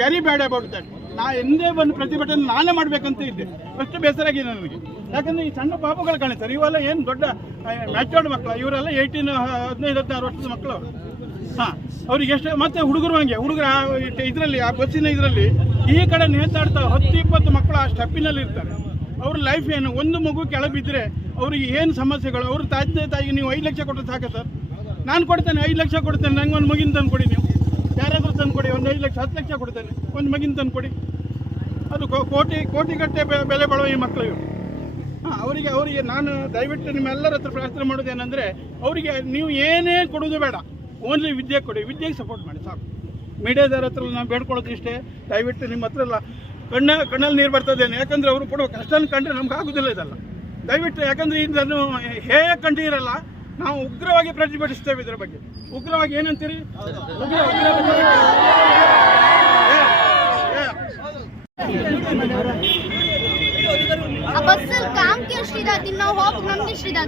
Very bad about that. ನಾ ಎಂದೇ ಒಂದು ಪ್ರತಿಭಟನೆ ನಾನೇ ಮಾಡಬೇಕಂತ ಇದ್ದೆ. ಅಷ್ಟು ಬೇಸರ ಆಗಿದೆ ನನಗೆ. ಯಾಕಂದರೆ ಈ ಸಣ್ಣ ಪಾಪಗಳು ಕಾಣಿಸ್ತಾರೆ, ಇವೆಲ್ಲ ಏನು ದೊಡ್ಡ ಮ್ಯಾಚೋರ್ಡ್ ಮಕ್ಕಳು, ಇವರೆಲ್ಲ 15-16 ವರ್ಷದ ಮಕ್ಕಳು. ಹಾಂ, ಅವ್ರಿಗೆ ಎಷ್ಟು ಮತ್ತೆ ಹುಡುಗರು ಹಂಗೆ ಹುಡುಗರ ಇದರಲ್ಲಿ ಆ ಬಸ್ಸಿನ ಇದರಲ್ಲಿ ಈ ಕಡೆ ನೇತಾಡ್ತಾ 10-20 ಮಕ್ಕಳು ಆ ಸ್ಟೆಪ್ಪಿನಲ್ಲಿ ಇರ್ತಾರೆ. ಅವ್ರ ಲೈಫ್ ಏನು? ಒಂದು ಮಗು ಕೆಳಗೆ ಬಿದ್ದರೆ ಅವ್ರಿಗೆ ಏನು ಸಮಸ್ಯೆಗಳು? ಅವ್ರ ತಾಯಿಗೆ ನೀವು 5 ಲಕ್ಷ ಕೊಟ್ಟರೆ ಸಾಕು ಸರ್, ನಾನು ಕೊಡ್ತೇನೆ 5 ಲಕ್ಷ ಕೊಡ್ತೇನೆ, ನಂಗೆ ಒಂದು ಮಗಿನ ತಂದು ಕೊಡಿ, ನೀವು ಯಾರಾದರೂ ತಂದು ಕೊಡಿ, ಒಂದು 5 ಲಕ್ಷ 10 ಲಕ್ಷ ಕೊಡ್ತೇನೆ, ಒಂದು ಮಗಿನ ತಂದು ಕೊಡಿ. ಅದು ಕೋಟಿಗಟ್ಟೆ ಬೆಲೆ ಬಾಳುವ ಈ ಮಕ್ಕಳು ಇವರು. ಹಾಂ, ಅವರಿಗೆ ನಾನು ದಯವಿಟ್ಟು ನಿಮ್ಮೆಲ್ಲರ ಹತ್ರ ಪ್ರಾರ್ಥನೆ ಮಾಡೋದೇನೆಂದರೆ, ಅವರಿಗೆ ನೀವು ಏನೇ ಕೊಡೋದು ಬೇಡ, ಓನ್ಲಿ ವಿದ್ಯೆ ಕೊಡಿ, ವಿದ್ಯೆಗೆ ಸಪೋರ್ಟ್ ಮಾಡಿ ಸಾಕು. ಮೀಡಿಯಾದವ್ರ ಹತ್ರ ನಾವು ಬೇಡ್ಕೊಳ್ಳೋದು ಇಷ್ಟೇ, ದಯವಿಟ್ಟು ನಿಮ್ಮ ಹತ್ರ ಎಲ್ಲ ಕಣ್ಣಲ್ಲಿ ನೀರು ಬರ್ತದೇನೆ. ಯಾಕಂದರೆ ಅವರು ಕೊಡುವ ಕಷ್ಟ ಕಂಡ್ರೆ ನಮ್ಗೆ ಆಗೋದಿಲ್ಲ ಇದೆಲ್ಲ. ದಯವಿಟ್ಟು, ಯಾಕಂದರೆ ಇದನ್ನು ಹೇಗೆ ಕಂಡಿರಲ್ಲ, ನಾವು ಉಗ್ರವಾಗಿ ಪ್ರತಿಭಟಿಸ್ತೇವೆ ಇದರ ಬಗ್ಗೆ. ಉಗ್ರವಾಗಿ ಏನಂತೀರಿ? ಬಸ್ಸಲ್ಲಿ ಕಾಮ್ಗೆ ಎಷ್ಟಿದೆ, ನಾವು ಹೋಗಿ ನಮ್ಗೆ ಎಷ್ಟಿದೆ.